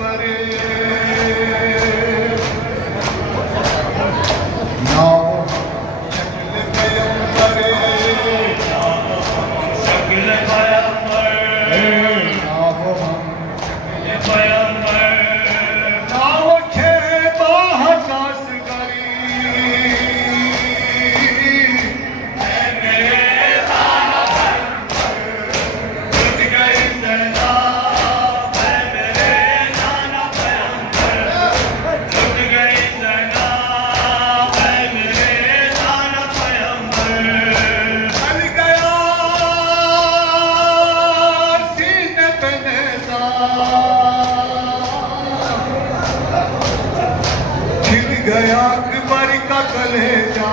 परे नाम शक्ल पैगंबरे शक्ल पैगंबर नाम पैगंबर नाम छे बाहकास करी गया अकबर का कलेजा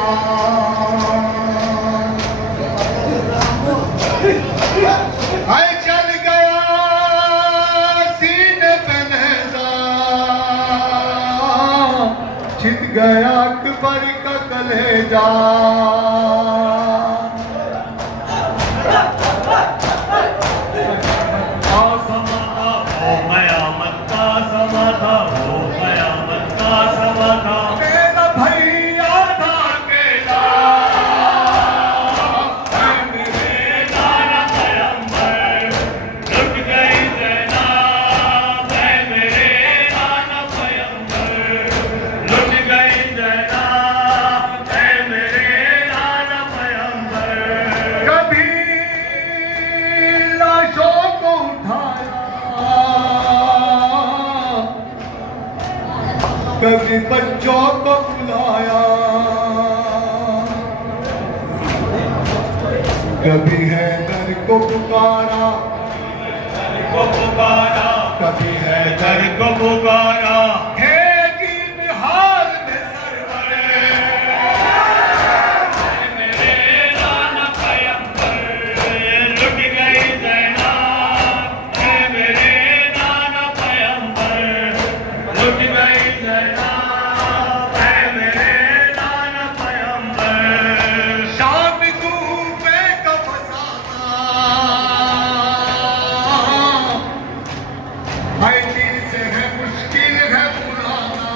हाय चल गया सीने पे नेज़ा छिद गया अकबर का कलेजा कभी बच्चों को बुलाया कभी हैदर को पुकारा कभी है घर को पुकारा है दीन हाल में सरवरे मेरे नाना पैगंबर लुट गई ज़ैनब है मेरे नाना पैगंबर लुट गई ज़ैनब है मेरे नाना पैगंबर शाम डूबे का फसाना हाय दिल से है मुश्किल है बुलाना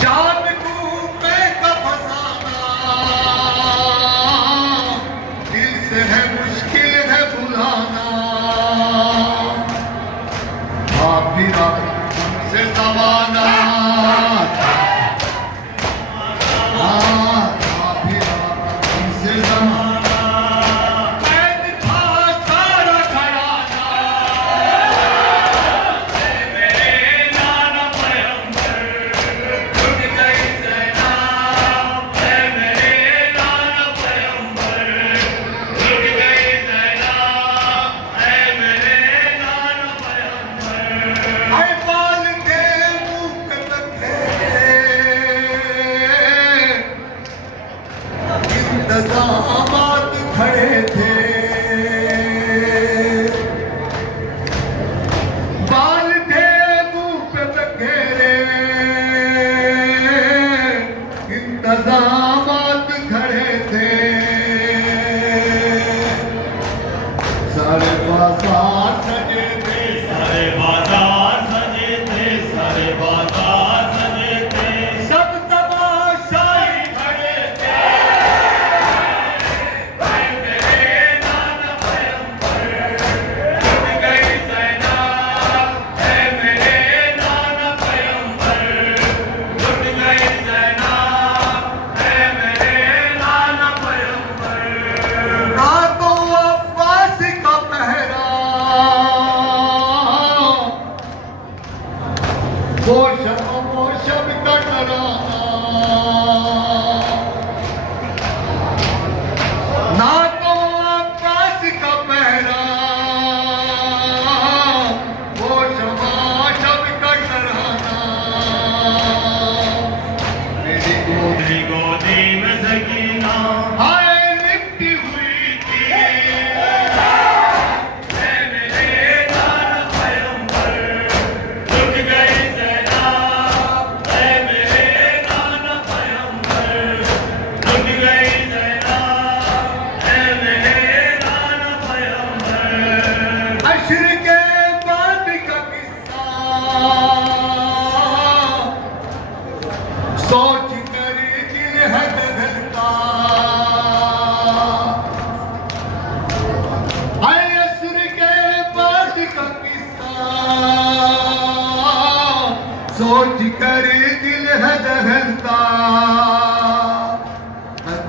शाम डूबे का फसाना दिल से है मुश्किल है बुलाना फिरा हमसे जमाना फिरा हमसे जमाना कैद था सारा घराना मेरे नाना पैगंबर लुट गई ज़ैनब है मेरे नाना पैगंबर लुट गई ज़ैनब है मेरे नाना पैगंबर हाय बाल के मुख तके इंतजामात खड़े थे बाल थे मुंह पे बखेरे इंतजामात खड़े थे सारे बाजार सजे थे सारे बाजार सजे थे सारे बाजार सजे थे सब तमाशाई खड़े थे मेरे नाना पैगंबर लुट गई ज़ैनब है मेरे नाना पैगंबर लुट गई ज़ैनब है मेरे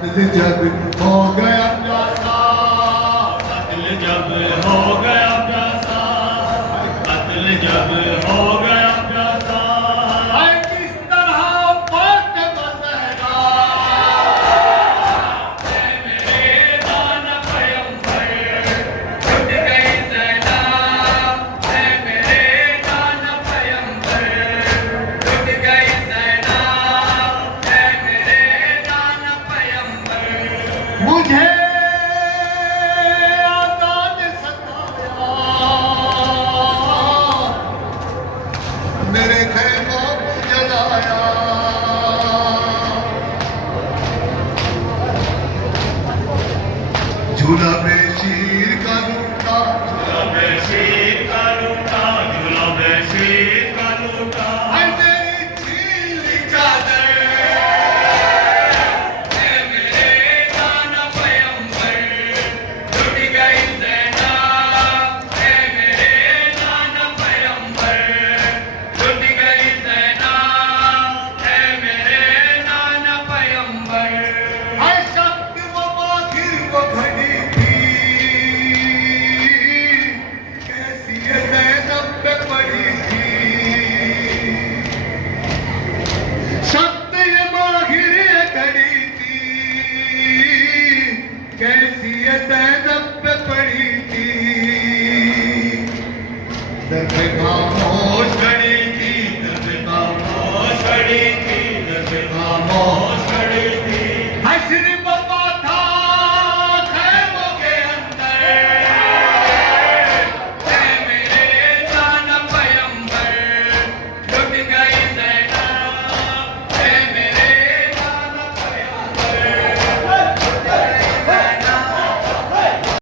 कत्ल जब हो गया प्यासा, कत्ल जब हो गया प्यासा, कत्ल जब हो गया प्यासा, हाय किस तरह फट बसेगा, है मेरे दानव भयंकर, टूट गई सेना, है मेरे दानव भयंकर, टूट गई सेना, है मेरे दानव भयंकर। मुझे आजाद सताया, मेरे खेमों को जलाया, झूला बेची